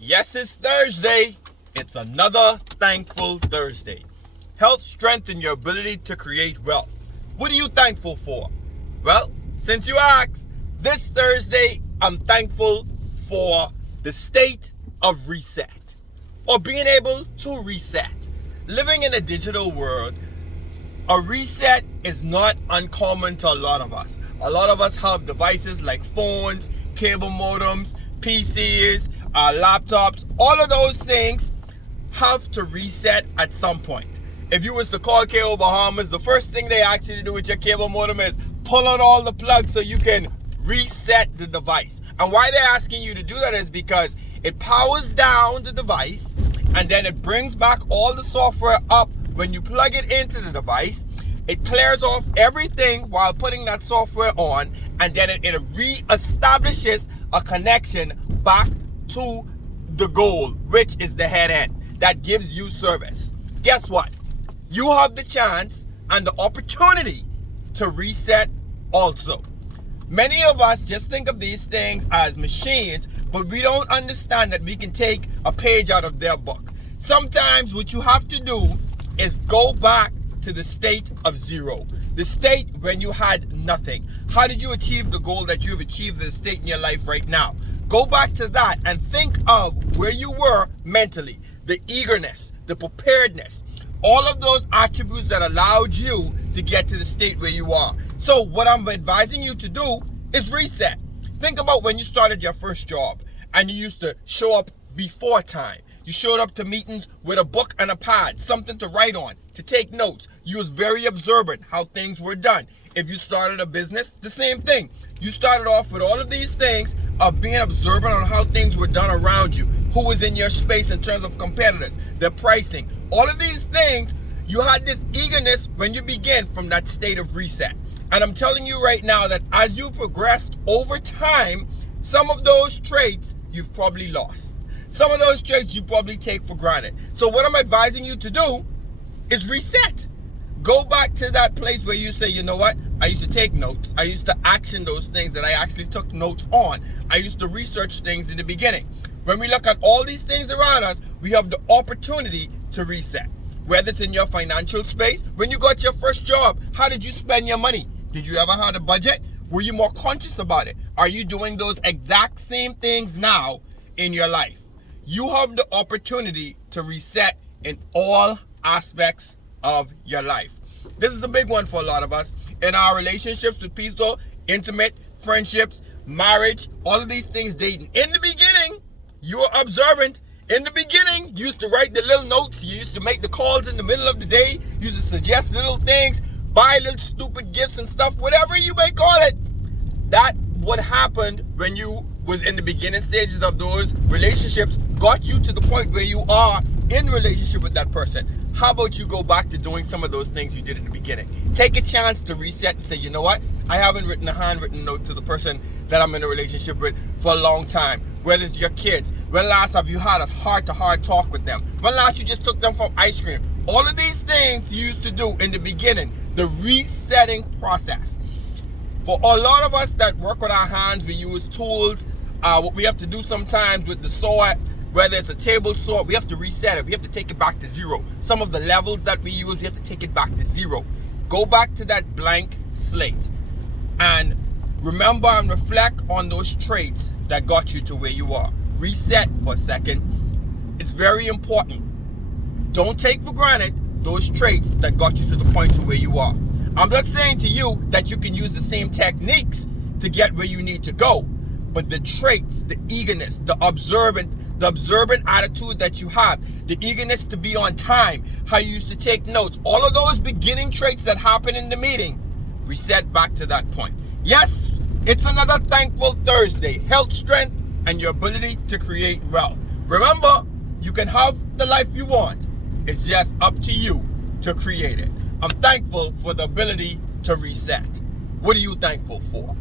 Yes, it's Thursday. It's another thankful Thursday. Health, strength, and your ability to create wealth. What are you thankful for? Well, since you asked, this Thursday, I'm thankful for the state of reset, or being able to reset. Living in a digital world, a reset is not uncommon to a lot of us. A lot of us have devices like phones, cable modems, PCs, laptops. All of those things have to reset at some point. If you was to call Cable Bahamas, the first thing they ask you to do with your cable modem is pull out all the plugs so you can reset the device. And why they're asking you to do that is because it powers down the device and then it brings back all the software up. When you plug it into the device, it clears off everything while putting that software on, and then it re-establishes a connection back to the goal, which is the head end that gives you service. Guess what? You have the chance and the opportunity to reset also. Many of us just think of these things as machines, but we don't understand that we can take a page out of their book. Sometimes what you have to do is go back to the state of zero, the state when you had nothing. How did you achieve the goal that you have achieved, the state in your life right now? Go back to that and think of where you were mentally, the eagerness, the preparedness, all of those attributes that allowed you to get to the state where you are. So what I'm advising you to do is reset. Think about when you started your first job and you used to show up before time. You showed up to meetings with a book and a pad, something to write on, to take notes. You was very observant how things were done. If you started a business, the same thing. You started off with all of these things of being observant on how things were done around you, who was in your space in terms of competitors, their pricing. All of these things, you had this eagerness when you began from that state of reset. And I'm telling you right now that as you progressed over time, some of those traits you've probably lost. Some of those traits you probably take for granted. So what I'm advising you to do is reset. Go back to that place where you say, you know what? I used to take notes. I used to action those things that I actually took notes on. I used to research things in the beginning. When we look at all these things around us, we have the opportunity to reset. Whether it's in your financial space, when you got your first job, how did you spend your money? Did you ever have a budget? Were you more conscious about it? Are you doing those exact same things now in your life? You have the opportunity to reset in all aspects of your life. This is a big one for a lot of us. In our relationships with people, intimate, friendships, marriage, all of these things, dating. In the beginning, you were observant. In the beginning, you used to write the little notes. You used to make the calls in the middle of the day. You used to suggest little things, buy little stupid gifts and stuff, whatever you may call it. That what happened when you was in the beginning stages of those relationships got you to the point where you are in relationship with that person. How about you go back to doing some of those things you did in the beginning? Take a chance to reset and say, you know what? I haven't written a handwritten note to the person that I'm in a relationship with for a long time. Whether it's your kids, when last have you had a heart-to-heart talk with them? When last you just took them for ice cream? All of these things you used to do in the beginning, the resetting process. For a lot of us that work with our hands, we use tools. What we have to do sometimes with the saw, whether it's a table saw, we have to reset it. We have to take it back to zero. Some of the levels that we use, we have to take it back to zero. Go back to that blank slate and remember and reflect on those traits that got you to where you are. Reset for a second. It's very important. Don't take for granted those traits that got you to the point to where you are. I'm not saying to you that you can use the same techniques to get where you need to go, but the traits, the eagerness, the observant attitude that you have, the eagerness to be on time, how you used to take notes, all of those beginning traits that happen in the meeting, reset back to that point. Yes, it's another thankful Thursday. Health, strength, and your ability to create wealth. Remember, you can have the life you want. It's just up to you to create it. I'm thankful for the ability to reset. What are you thankful for?